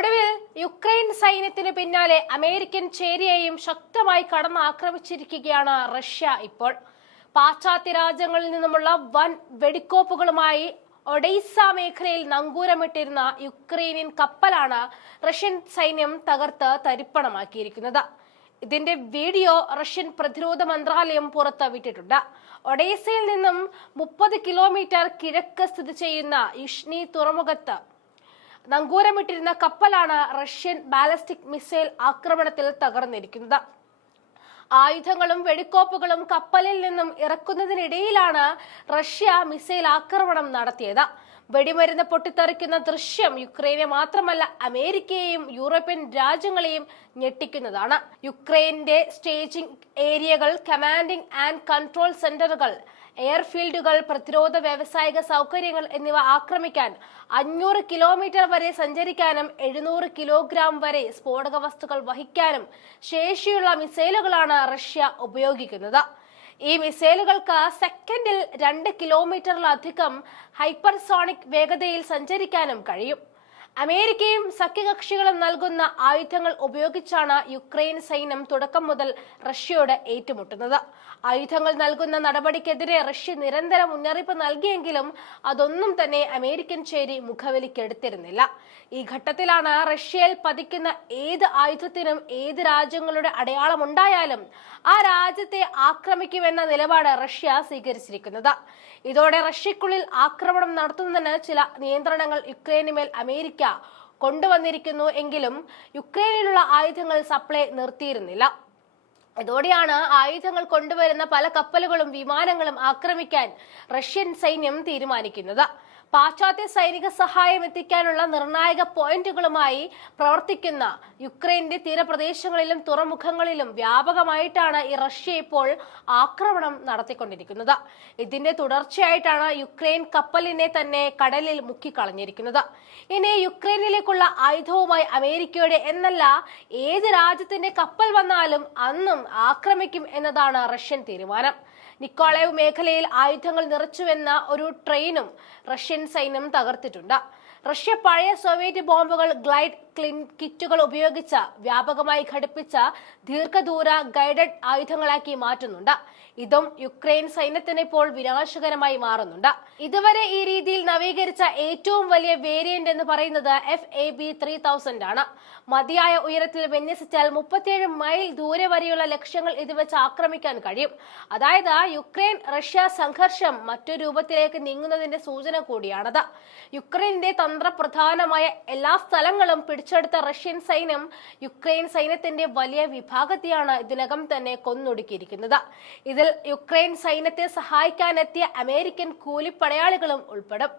ഒടുവിൽ യുക്രൈൻ സൈന്യത്തിന് പിന്നാലെ അമേരിക്കൻ ചേരിയെയും ശക്തമായി കടന്ന് ആക്രമിച്ചിരിക്കുകയാണ് റഷ്യ ഇപ്പോൾ. പാശ്ചാത്യ രാജ്യങ്ങളിൽ നിന്നുമുള്ള വൻ വെടിക്കോപ്പുകളുമായി ഒഡീസ മേഖലയിൽ നങ്കൂരമിട്ടിരുന്ന യുക്രൈനിയൻ കപ്പലാണ് റഷ്യൻ സൈന്യം തകർത്ത് തരിപ്പണമാക്കിയിരിക്കുന്നത്. ഇതിന്റെ വീഡിയോ റഷ്യൻ പ്രതിരോധ മന്ത്രാലയം പുറത്തുവിട്ടിട്ടുണ്ട് ഒഡേസയിൽ നിന്നും മുപ്പത് കിലോമീറ്റർ കിഴക്ക് സ്ഥിതി ചെയ്യുന്ന ഇഷ്നി തുറമുഖത്ത് നങ്കൂരമിട്ടിരുന്ന കപ്പലാണ് റഷ്യൻ ബാലസ്റ്റിക് മിസൈൽ ആക്രമണത്തിൽ തകർന്നിരിക്കുന്നത്. ആയുധങ്ങളും വെടിക്കോപ്പുകളും കപ്പലിൽ നിന്നും ഇറക്കുന്നതിനിടയിലാണ് റഷ്യ മിസൈൽ ആക്രമണം നടത്തിയത്. വെടിമരുന്ന് പൊട്ടിത്തെറിക്കുന്ന ദൃശ്യം യുക്രൈനെ മാത്രമല്ല അമേരിക്കയെയും യൂറോപ്യൻ രാജ്യങ്ങളെയും ഞെട്ടിക്കുന്നതാണ്. യുക്രൈന്റെ സ്റ്റേജിംഗ് ഏരിയകൾ കമാൻഡിംഗ് ആൻഡ് കൺട്രോൾ സെന്ററുകൾ എയർഫീൽഡുകൾ പ്രതിരോധ വ്യാവസായിക സൗകര്യങ്ങൾ എന്നിവ ആക്രമിക്കാൻ അഞ്ഞൂറ് കിലോമീറ്റർ വരെ സഞ്ചരിക്കാനും എഴുന്നൂറ് കിലോഗ്രാം വരെ സ്ഫോടക വസ്തുക്കൾ വഹിക്കാനും ശേഷിയുള്ള മിസൈലുകളാണ് റഷ്യ ഉപയോഗിക്കുന്നത്. ഈ മിസൈലുകൾക്ക് സെക്കൻഡിൽ രണ്ട് കിലോമീറ്ററിലധികം ഹൈപ്പർസോണിക് വേഗതയിൽ സഞ്ചരിക്കാനും കഴിയും. അമേരിക്കയും സഖ്യകക്ഷികളും നൽകുന്ന ആയുധങ്ങൾ ഉപയോഗിച്ചാണ് യുക്രൈൻ സൈന്യം തുടക്കം മുതൽ റഷ്യയോട് ഏറ്റുമുട്ടുന്നത്. ആയുധങ്ങൾ നൽകുന്ന നടപടിക്കെതിരെ റഷ്യ നിരന്തര മുന്നറിയിപ്പ് നൽകിയെങ്കിലും അതൊന്നും തന്നെ അമേരിക്കൻ ചേരി മുഖവിലിക്കെടുത്തിരുന്നില്ല ഈ ഘട്ടത്തിലാണ് റഷ്യയിൽ പതിക്കുന്ന ഏത് ആയുധത്തിനും ഏത് രാജ്യങ്ങളുടെ അടയാളമുണ്ടായാലും ആ രാജ്യത്തെ ആക്രമിക്കുമെന്ന നിലപാട് റഷ്യ സ്വീകരിച്ചിരിക്കുന്നത്. ഇതോടെ റഷ്യക്കുള്ളിൽ ആക്രമണം നടത്തുന്നതിന് ചില നിയന്ത്രണങ്ങൾ യുക്രൈനുമേൽ അമേരിക്ക കൊണ്ടുവന്നിരിക്കുന്നു എങ്കിലും യുക്രൈനിലുള്ള ആയുധങ്ങൾ സപ്ലൈ നിർത്തിയിരുന്നില്ല. ഇതോടെയാണ് ആയുധങ്ങൾ കൊണ്ടുവരുന്ന പല കപ്പലുകളും വിമാനങ്ങളും ആക്രമിക്കാൻ റഷ്യൻ സൈന്യം തീരുമാനിക്കുന്നത്. പാശ്ചാത്യ സൈനിക സഹായം എത്തിക്കാനുള്ള നിർണായക പോയിന്റുകളുമായി പ്രവർത്തിക്കുന്ന യുക്രൈന്റെ തീരപ്രദേശങ്ങളിലും തുറമുഖങ്ങളിലും വ്യാപകമായിട്ടാണ് ഈ റഷ്യ ഇപ്പോൾ ആക്രമണം നടത്തിക്കൊണ്ടിരിക്കുന്നത്. ഇതിന്റെ തുടർച്ചയായിട്ടാണ് യുക്രൈൻ കപ്പലിനെ തന്നെ കടലിൽ മുക്കിക്കളഞ്ഞിരിക്കുന്നത്. ഇനി യുക്രൈനിലേക്കുള്ള ആയുധവുമായി അമേരിക്കയുടെ എന്നല്ല ഏത് രാജ്യത്തിന്റെ കപ്പൽ വന്നാലും അന്നും ആക്രമിക്കും എന്നതാണ് റഷ്യൻ തീരുമാനം. നിക്കോളേവ് മേഖലയിൽ ആയുധങ്ങൾ നിറച്ചുവെന്ന ഒരു ട്രെയിനും റഷ്യൻ സൈന്യം തകർത്തിട്ടുണ്ട്. റഷ്യ പഴയ സോവിയറ്റ് ബോംബുകൾ ഗ്ലൈഡ് ക്ലിൻ കിറ്റുകൾ ഉപയോഗിച്ച് വ്യാപകമായി ഘടിപ്പിച്ച ദീർഘദൂര ഗൈഡഡ് ആയുധങ്ങളാക്കി മാറ്റുന്നുണ്ട്. ഇതും യുക്രൈൻ സൈന്യത്തിന് ഇപ്പോൾ വിനാശകരമായി മാറുന്നുണ്ട്. ഇതുവരെ ഈ രീതിയിൽ നവീകരിച്ച ഏറ്റവും വലിയ വേരിയന്റ് എന്ന് പറയുന്നത് F A B three thousand ആണ്. മതിയായ ഉയരത്തിൽ വിന്യസിച്ചാൽ മുപ്പത്തിയേഴ് മൈൽ ദൂരെ വരെയുള്ള ലക്ഷ്യങ്ങൾ ഇത് വെച്ച് ആക്രമിക്കാൻ കഴിയും. അതായത് യുക്രൈൻ റഷ്യ സംഘർഷം മറ്റൊരു രൂപത്തിലേക്ക് നീങ്ങുന്നതിന്റെ സൂചന കൂടിയാണത്. യുക്രൈനിന്റെ തന്ത്രപ്രധാനമായ എല്ലാ സ്ഥലങ്ങളും പിടിച്ചെടുത്ത റഷ്യൻ സൈന്യം യുക്രൈൻ സൈന്യത്തിന്റെ വലിയ വിഭാഗത്തെയാണ് ഇതിനകം തന്നെ കൊന്നൊടുക്കിയിരിക്കുന്നത്. ഇതിൽ യുക്രൈൻ സൈന്യത്തെ സഹായിക്കാനെത്തിയ അമേരിക്കൻ കൂലിപ്പടയാളികളും ഉൾപ്പെടും.